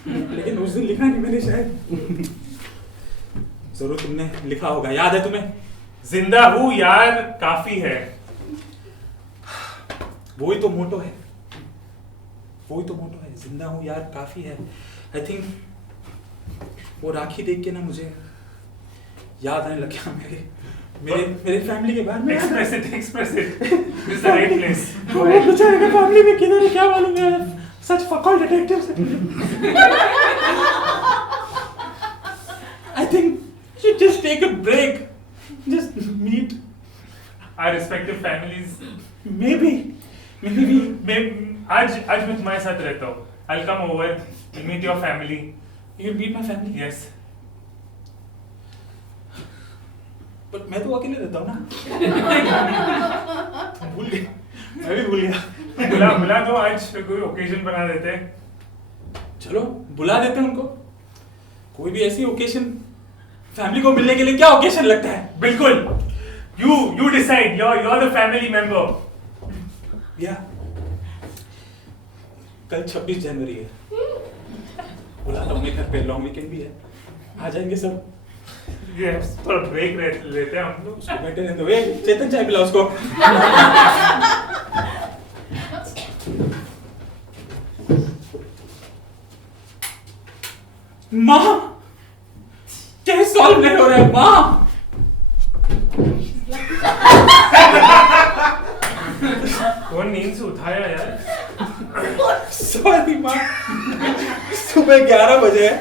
लेकिन उस दिन लिखा नहीं मैंने शायद। जरूर तुमने लिखा होगा, याद है तुम्हें? जिंदा हूँ यार काफी है। वही तो मोटो है, वही तो मोटो है, जिंदा हूँ यार काफी है। आई थिंक वो राखी देख के ना मुझे याद आने लग गया मेरे फैमिली के बारे में। Express it. This is the right place. Go वो ahead. बेचारे के फैमिली में किधर है क्या मालूम यार, सच फकल detectives. I think you should just take a break, just meet, Our respective families. maybe we आज मैं तुम्हारे साथ रहता हूँ. I'll come over. We'll meet your family. you'll meet my family। Yes. पर मैं तो अकेले रहता हूँ ना। भूल गया, मैं भी भूल गया। बुला दो, आज कोई ओकेजन बना देते हैं। चलो बुला देते हैं उनको, कोई भी ऐसी ओकेशन, फैमिली को मिलने के लिए क्या ओकेशन लगता है। बिल्कुल। You decide. You're the family member. या कल 26 जनवरी है, बुलाता हूँ मैं घर पे, लॉन्ग वीकेंड भी है, आ जाएंगे सब। Yes. थोड़ा ब्रेक लेते हैं हम लोग। उसको बैठे रहने दो। ए, चेतन चाय पिला उसको। माँ क्या सॉल्व नहीं हो रहा है माँ। कौन नींद से उठाया यार? सॉरी माँ, सुबह 11 बजे है,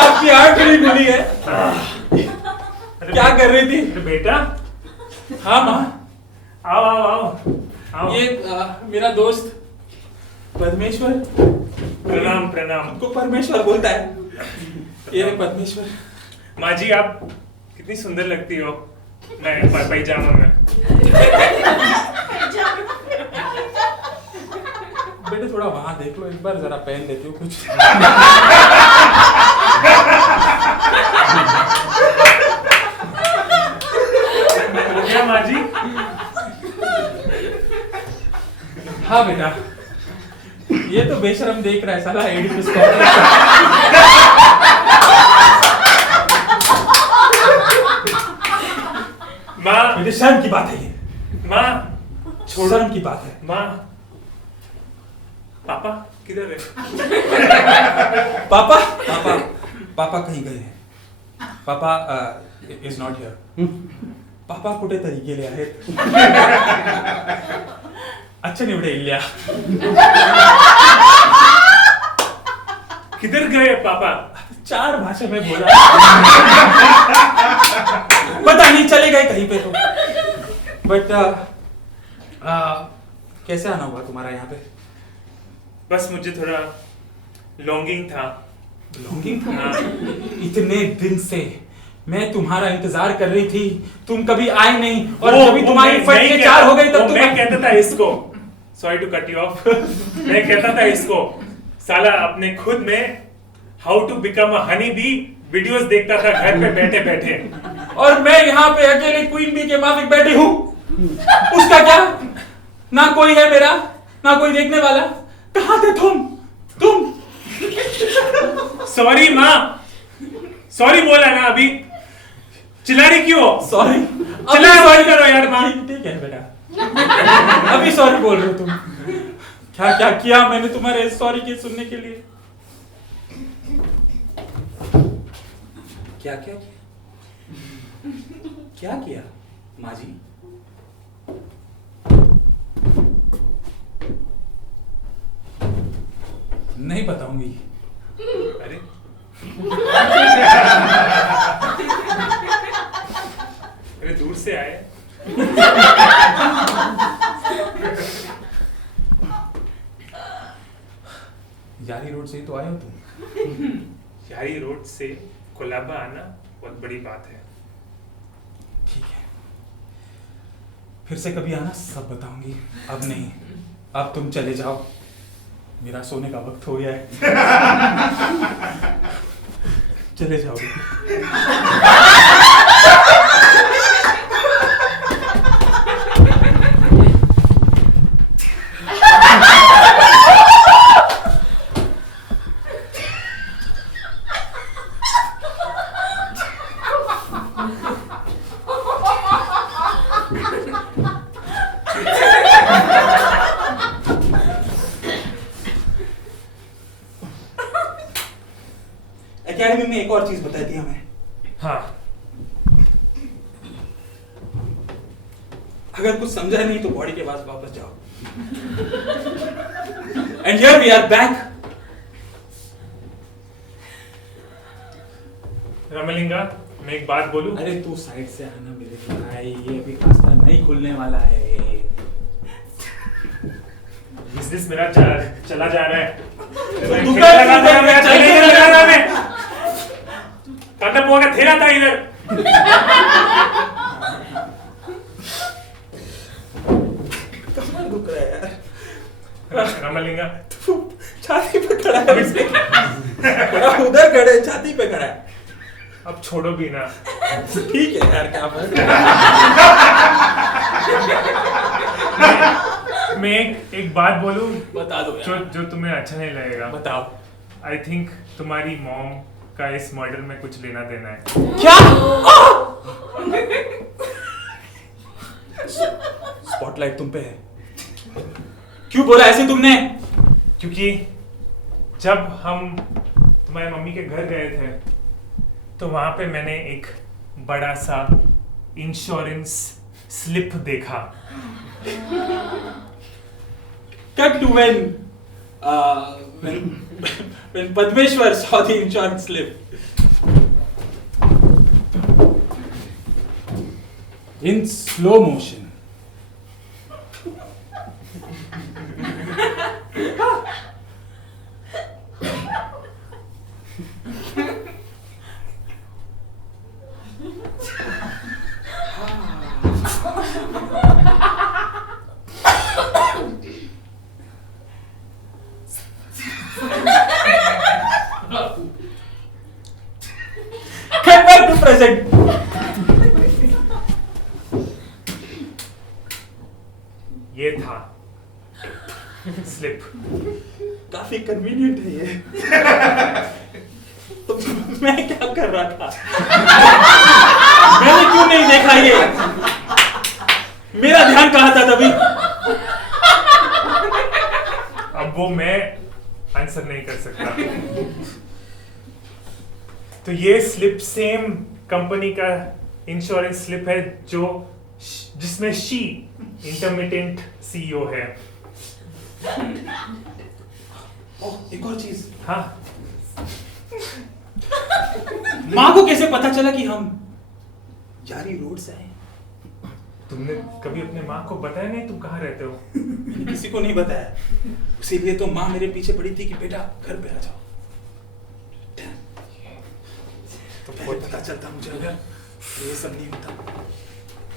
आपकी आंख नहीं खुली है। क्या कर रही थी? अरे बेटा, हाँ माँ, आओ। ये मेरा दोस्त पद्मेश्वर, प्रणाम। हमको परमेश्वर बोलता है, ये है पद्मेश्वर। माँ जी, आप कितनी सुंदर लगती हो मैं पैजामा में। बेटे थोड़ा वहां देख लो एक बार, जरा पहन लेती हो कुछ। क्या माँ जी? हाँ बेटा, ये तो बेशरम देख रहा है साला, एडिपस का। माँ, बेटे शर्म की बात है ये, माँ, शर्म की बात है। माँ, पापा किधर है? पापा कहीं गए हैं। पापा इज नॉट हियर। पापा कुठे तरी गेले आहेत। अच्छा निवडे इल्ल्या। किधर गए पापा? 4 भाषा में बोला। पता नहीं, चले गए कहीं पे तो। बट कैसे आना हुआ तुम्हारा यहाँ पे? बस मुझे थोड़ा लॉन्गिंग था। लॉन्गिंग था? हाँ। इतने दिन से मैं तुम्हारा इंतजार कर रही थी, तुम कभी आए नहीं, और वो- कभी वो तुम्हारी मैं- फट के मैं 4 हो गई वो तब मैं कहता था इसको, sorry to cut you off, मैं कहता था इसको, साला अपने खुद में how to become a honey bee videos देखता था घर पे बैठे बैठे। और मैं यहाँ पे अकेले क्वीन बी के माफिक बैठी हूँ। उसका क्या? ना कोई है मेरा, ना कोई देखने वाला। कहाँ थे तुम? सॉरी माँ, सॉरी बोला ना अभी, चिल्ला रही क्यों? सॉरी, चिल्ला सॉरी करो यार माँ। ठीक है बेटा, अभी सॉरी बोल रहे हो तुम। क्या किया मैंने तुम्हारे सॉरी के सुनने के लिए? क्या किया माँ जी? नहीं बताऊंगी। अरे अरे दूर से आए। यारी रोड से ही तो आए हो तुम। यारी रोड से कोलाबा आना बहुत बड़ी बात है। ठीक है, फिर से कभी आना, सब बताऊंगी। अब नहीं, अब तुम चले जाओ, मेरा सोने का वक्त हो गया है। चले जाओ। तुमने एक और चीज बता दी हमें। हाँ, अगर कुछ समझा नहीं तो बॉडी के पास वापस जाओ। And here we are back. Ramalinga, मैं एक बात बोलूं? अरे तू साइड से आना मेरे भाई, ये अभी रास्ता नहीं खुलने वाला है। बिजनेस मेरा चला जा रहा है। मैं तू ठेला कर, लगा तू रहा कर, मैं चल, ठेले चल, लगा चल। रहा मैं। कांटा पोहा का ठेला था इधर। कमर दुख रहा है यार। रामलिंगा, तू छाती पे खड़ा है उसके। खड़ा उधर खड़े, छाती पे खड़ा है। अब छोड़ो भी ना। ठीक है यार, क्या फर्क है? मैं एक बात बोलूं बता दो जो यार। जो तुम्हें अच्छा नहीं लगेगा। बताओ। आई थिंक तुम्हारी मॉम का इस मॉडल में कुछ लेना देना है। क्या? स्पॉटलाइट तुम पे है। क्यों बोला ऐसे तुमने? क्योंकि जब हम तुम्हारी मम्मी के घर गए थे तो वहां पे मैंने एक बड़ा सा इंश्योरेंस स्लिप देखा। Cut to when Padmeshwar saw the insurance slip. In slow motion. Cut back to present. ये था स्लिप। काफी कन्वीनियंट है ये। तो मैं क्या कर रहा था? मैंने क्यों नहीं देखा ये? मेरा ध्यान कहाँ था तभी? अब वो मैं आंसर नहीं कर सकता। तो ये स्लिप सेम कंपनी का इंश्योरेंस स्लिप है जो जिसमें शी इंटरमिटेंट सीईओ है। ओह, एक और चीज। हाँ, माँ को कैसे पता चला कि हम यारी रोड से आए? तुमने कभी अपने माँ को बताया नहीं तुम कहाँ रहते हो? मैंने किसी को नहीं बताया। इसीलिए तो माँ मेरे पीछे पड़ी थी कि बेटा घर पे आ जाओ। तो पहले पता चलता मुझे अगर ये सब नहीं होता।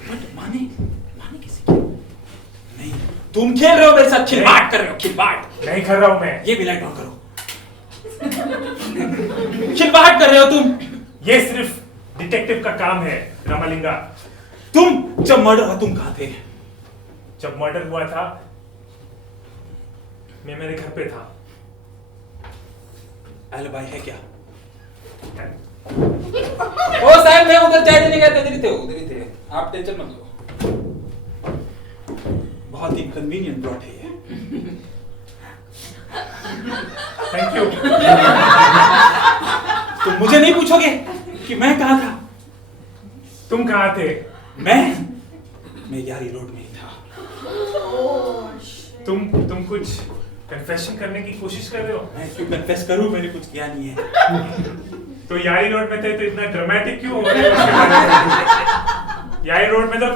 बट माँ ने किसी की नहीं। तुम खेल रहे हो मेरे साथ, खिलवाड़ कर रहे हो, खिलवाड़। नहीं कर रहा हूँ मैं। ये भी लाइट ऑन करो। खिलवाड़ कर रहे हो तुम। ये सिर्फ डिटेक्टिव का काम है रामलिंगा। तुम जब मर्डर हुआ तुम कहाँ थे? जब मर्डर हुआ था मैं मेरे घर पे था। एलिबाई है क्या? ओ साहब, मैं उधर चाय देने गया था, उधर ही थे। आप टेंशन मत लो। बहुत ही कन्वीनियंट प्लॉट है ये। Thank you. तुम मुझे नहीं पूछोगे कि मैं कहाँ था? तुम कहाँ थे? मैं यारी रोड में ही था। तुम कुछ कन्फेशन करने की कोशिश कर रहे हो? मैं क्यों कन्फेस करूं? मैंने कुछ किया नहीं है। तो यारी रोड में थे तो इतना ड्रामेटिक क्यों हो रहे हो उसके बारे में? यारी रोड में तो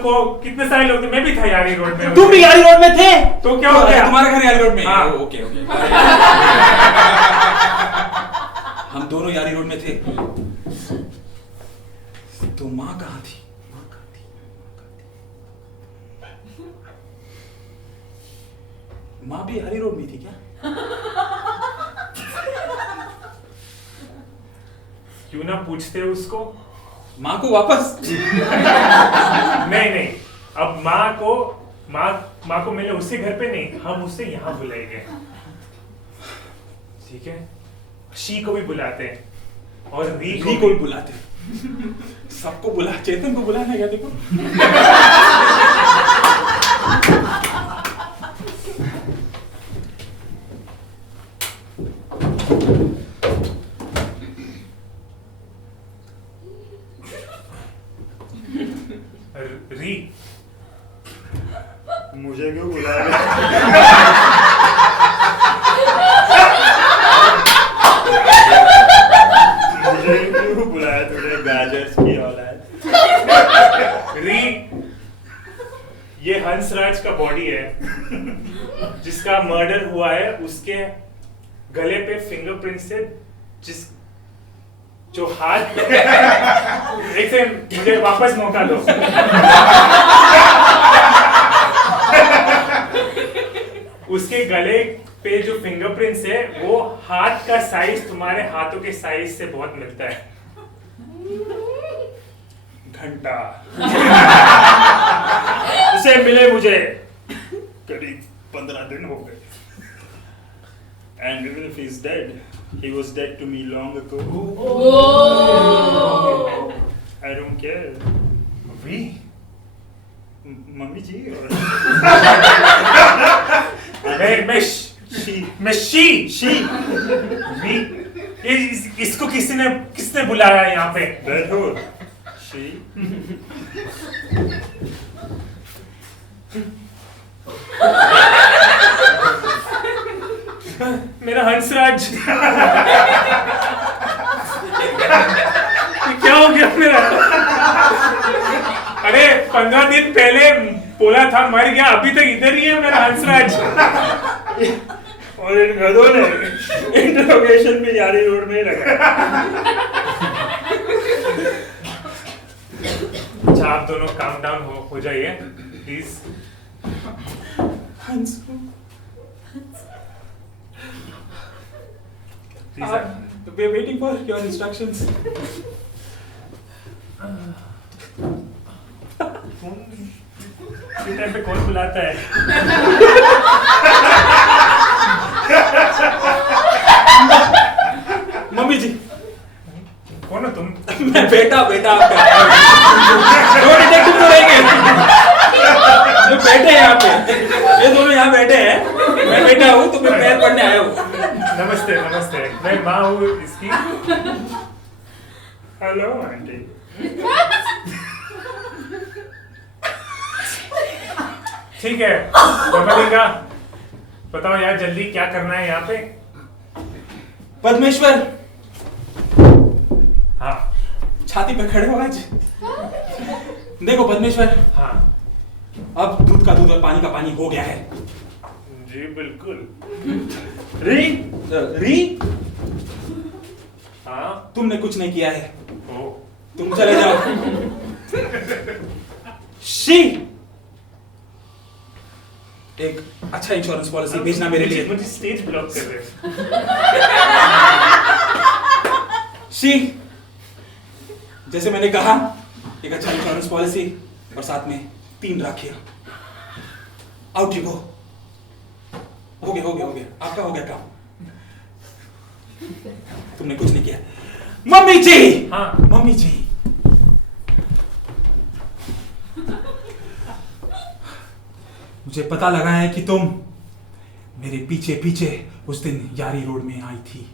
कितने सारे लोग थे। मैं भी था यारी रोड में। तुम भी यारी रोड में थे? तो क्या हो गया? तुम्हारा घर यारी रोड में है? हाँ। Okay okay. हम दोनों यारी रोड में थे। तो माँ कहाँ थी? माँ भी यारी रोड में थी क्या? क्यों ना पूछते हो उसको? माँ को वापस? नहीं, अब माँ को मिले उससे घर पे नहीं, हम उससे यहाँ बुलाएंगे। ठीक है? शी को भी बुलाते हैं और री को भी बुलाते हैं। सबको बुला, चेतन को बुलाना क्या? देखो मुझे क्यों बुला रहे? मुझे क्यों बुलाया तूने गाजर्स की औलाद? री, ये हंसराज का बॉडी है जिसका मर्डर हुआ है, उसके गले पे फिंगरप्रिंट से जिस जो हाथ एक से मुझे वापस मौका दो। उसके गले पे जो फिंगरप्रिंट्स है वो हाथ का साइज तुम्हारे हाथों के साइज से बहुत मिलता है। घंटा उसे मिले मुझे करीब 15 दिन हो गए। And even if he's dead, he was dead to me long ago. I don't care. We, mummy ji मैं शी वी, इसको किसने बुलाया यहाँ पे? बैठो she मेरा हंसराज क्या हो गया मेरा? अरे 15 दिन पहले बोला था मर गया, अभी तक इधर ही है मेरा हंसराज। और इन गधों ने इंटरोगेशन भी यारी रोड में ही लगा। अच्छा आप दोनों काम डाउन हो जाइए please. We are waiting for your instructions. इस टाइम पे कौन बुलाता है? मम्मी जी, कौन हो तुम? मैं बेटा आपका। दो डिटेक्टिव तो रहेंगे, जो बैठे हैं यहाँ पे, ये दोनों यहाँ बैठे हैं। मैं बेटा हूँ तो मैं पैर पढ़ने आया हूँ। नमस्ते नमस्ते, मैं माँ हूँ इसकी। Hello aunty. ठीक है रमलिंगा, बताओ यार जल्दी क्या करना है यहाँ पे? पद्मेश्वर, हाँ छाती पे खड़े हो आज। देखो पद्मेश्वर, हाँ अब दूध का दूध और पानी का पानी हो गया है। जी बिल्कुल। री, हाँ तुमने कुछ नहीं किया है, ओ तुम चले जाओ। शी, एक अच्छा इंश्योरेंस पॉलिसी भेजना मेरे लिए। मुझे स्टेज ब्लॉक कर रहे शी, जैसे मैंने कहा, एक अच्छा इंश्योरेंस पॉलिसी और साथ में 3 राखियां। Out you go. हो गया, आपका हो गया काम। तुमने कुछ नहीं किया। मम्मी जी, हाँ मम्मी जी, मुझे पता लगा है कि तुम मेरे पीछे पीछे उस दिन यारी रोड में आई थी।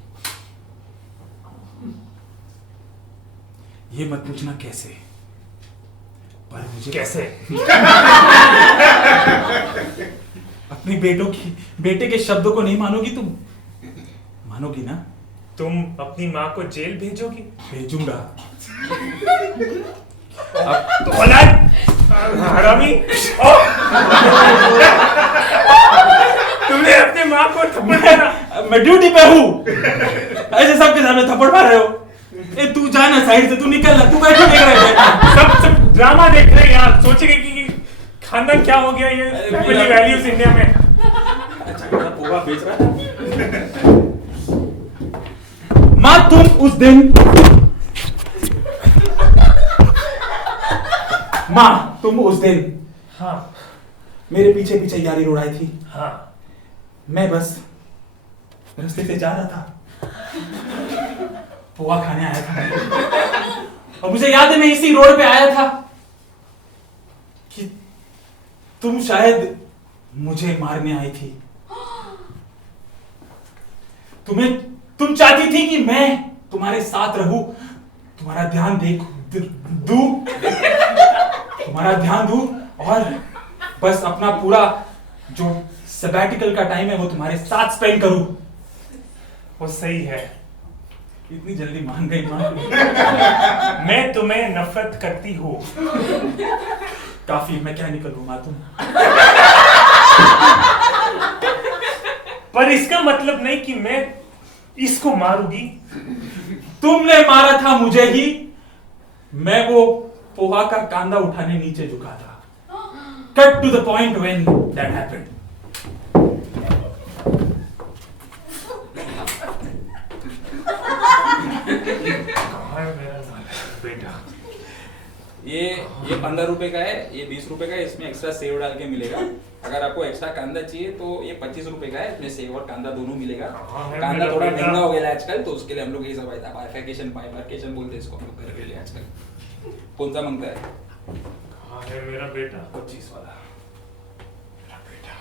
ये मत पूछना कैसे, पर मुझे कैसे? अपनी बेटे के शब्दों को नहीं मानोगी तुम? मानोगी ना? तुम अपनी माँ को जेल भेजोगी? भेजूंगा। तो औलाद हरामी, तुमने अपनी माँ को थप्पड़ मारा। मैं ड्यूटी पे हूँ, ऐसे सबके सामने थप्पड़ मार रहे हो। ए तू जा ना साइड से, तू निकल ना, तू बैठो देख रहे हैं। सब ड्रामा देख रहे हैं यार, सोचेंगे कि खानदान क्या हो गया ये फैमिली वैल्यूज इंडिया में। अच्छा मेरा पोहा बेच रहा था। माँ तुम उस दिन, माँ तुम उस दिन हाँ मेरे पीछे पीछे यारी रोड आई थी। हाँ मैं बस रास्ते से जा रहा था, पोहा खाने आया था, और मुझे याद है मैं इसी रोड पे आया था कि तुम शायद मुझे मारने आई थी। तुम चाहती थी कि मैं तुम्हारे साथ रहूं, तुम्हारा ध्यान दूं, तुम्हारा ध्यान दूं और बस अपना पूरा जो सबैटिकल का टाइम है वो तुम्हारे साथ स्पेंड करूं। वो सही है। इतनी जल्दी मान गई माँ? मैं तुम्हें नफरत करती हूँ। काफी मैकेनिकल हूँ माँ तुम। पर इसका मतलब नहीं कि मैं इसको मारूंगी। तुमने मारा था मुझे ही। मैं वो पोहा का कांदा उठाने नीचे झुका था। Cut to the point when that happened. कहाँ है मेरा बेटा? ये 15 रुपए का है, ये 20 रुपए का है, इसमें एक्स्ट्रा सेव डाल के मिलेगा। अगर आपको एक्स्ट्रा कांदा चाहिए तो ये 25 रुपए का है, इसमें सेव और कांदा दोनों मिलेगा। हाँ, है कांदा मेरा थोड़ा बेटा। महंगा हो गया है आजकल, तो उसके लिए हम लोग यही सब बाइफर्केशन बोलते हैं इसको हम लोग घर के लिए आजकल। कौन सा मांगता है? कहाँ है मेरा बेटा? 25 वाला। मेरा बेटा।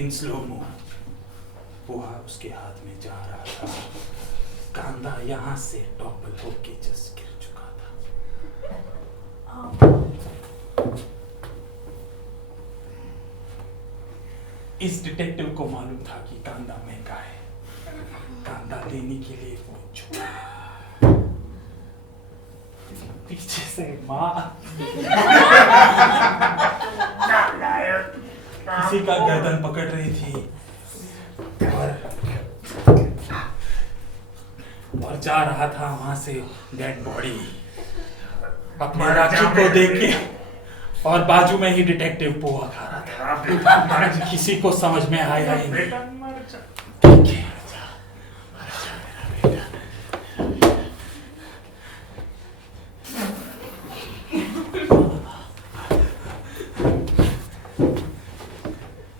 इन स्लो मो पोहा उसके हाथ में जा रहा था। कांदा यहाँ से टॉपल होके जस्ट गिर चुका था। इस डिटेक्टिव को मालूम था कि कांदा महंगा है। कांदा लेने के लिए वो झुका। पीछे से माँ किसी का गर्दन पकड़ रही थी और जा रहा था वहां से डेड बॉडी अपने राजू को देख के, और बाजू में ही डिटेक्टिव पोहा खा रहा था। किसी को समझ में आया ही नहीं। बेटा मर जा।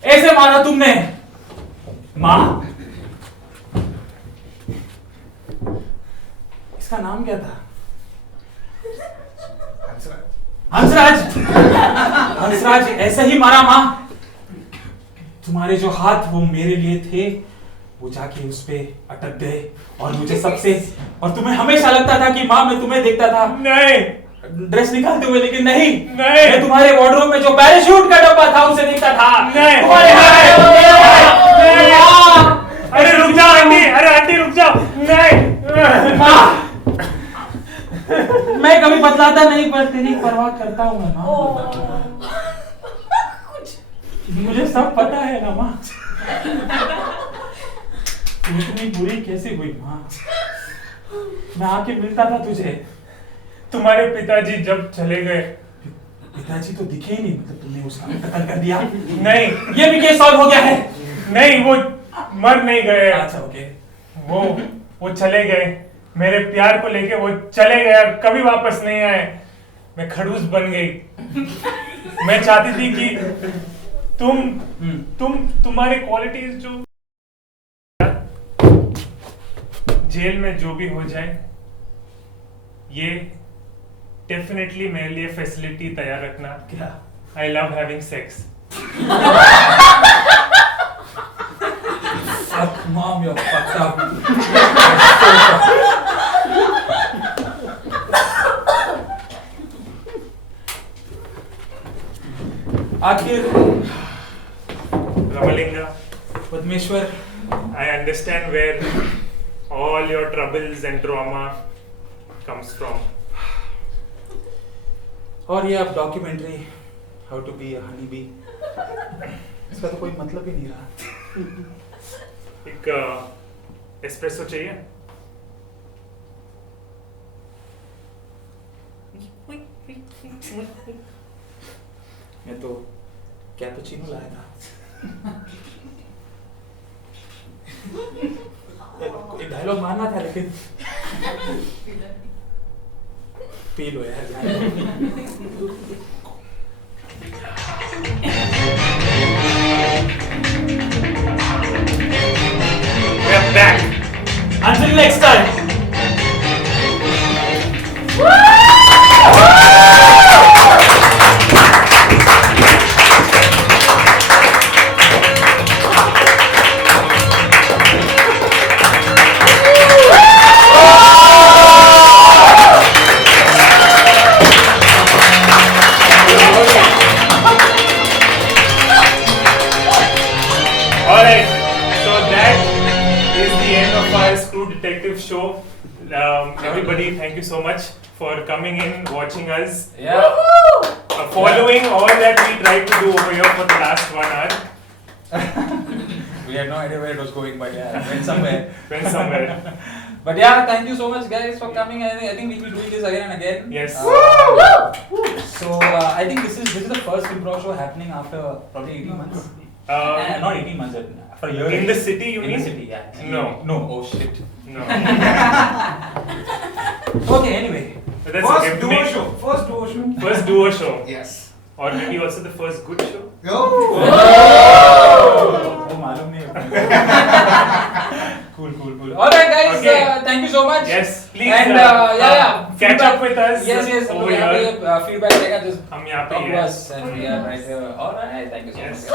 ऐसे मारा तुमने माँ? इसका नाम क्या था? हंसराज। हंसराज ऐसे ही मारा माँ। तुम्हारे जो हाथ वो मेरे लिए थे वो जाके उस पे अटक गए, और मुझे सबसे, और तुम्हें हमेशा लगता था कि माँ मैं तुम्हें देखता था नहीं ड्रेस निकालते हुए, लेकिन नहीं, नहीं। मैं तुम्हारे वार्डरोब में जो पैराशूट का डब्बा था उसे देखता था। नहीं। तुम्हारे हाथ में नहीं। माँ! अरे रुक जाओ आंटी, अरे आंटी रुक जाओ। नहीं माँ! मैं कभी बतलाता नहीं पर तेरी परवाह करता हूँ मैं माँ। मुझे सब पता है ना माँ। तू इतनी बुरी कैसे हुई माँ? मैं आके मिलता था तुझे। तुम्हारे पिताजी जब चले गए। पिताजी तो दिखे ही नहीं, मतलब तुमने उसका कत्ल कर दिया? नहीं ये भी केस सॉल्व हो गया है? नहीं, वो मर नहीं गए। अच्छा ओके। वो चले गए, मेरे प्यार को लेके वो चले गए, कभी वापस नहीं आए। मैं खड़ूस बन गई। मैं चाहती थी कि तुम्हारी क्वालिटीज जो जेल में जो भी हो जाए, ये डेफिनेटली मेरे लिए फैसिलिटी तैयार रखना। क्या? I love having sex. Fuck mom, you're fucked up. आखिर Ramalinga, Padmeshwar, I understand where all your troubles and trauma comes from. और ये अब documentary how to be a honey bee, इसका तो कोई मतलब ही नहीं रहा। एक एस्प्रेसो चाहिए? मैं तो कैपुचिनो लाया था। एक डायलॉग मारना था लेकिन पी लो यार। We're back. Until next time. everybody, thank you so much for coming in, watching us, Yeah. following all that we tried to do over here for the last 1 hour. We had no idea where it was going, but yeah, it went somewhere. Went somewhere. But yeah, thank you so much, guys, for coming. I think we'll be doing this again and again. Yes. So I think this is the first improv show happening after probably 18 months. Not 18 months, for a year. In the city, you in mean? the city, yeah. No. No. Oh shit. No. Okay. Anyway. But that's okay. First duo show. First duo show. First duo show. Yes. Or maybe also the first good show. Go. Oh, मालूम नहीं होता. Cool. All right, guys. Okay. Thank you so much. Yes, please. And yeah. Catch feedback- up with us. Yes. over यहाँ here. पे feedback देगा just हम यहाँ पे talk he to हैं. us and we are right here. All right. Thank you so Yes. much.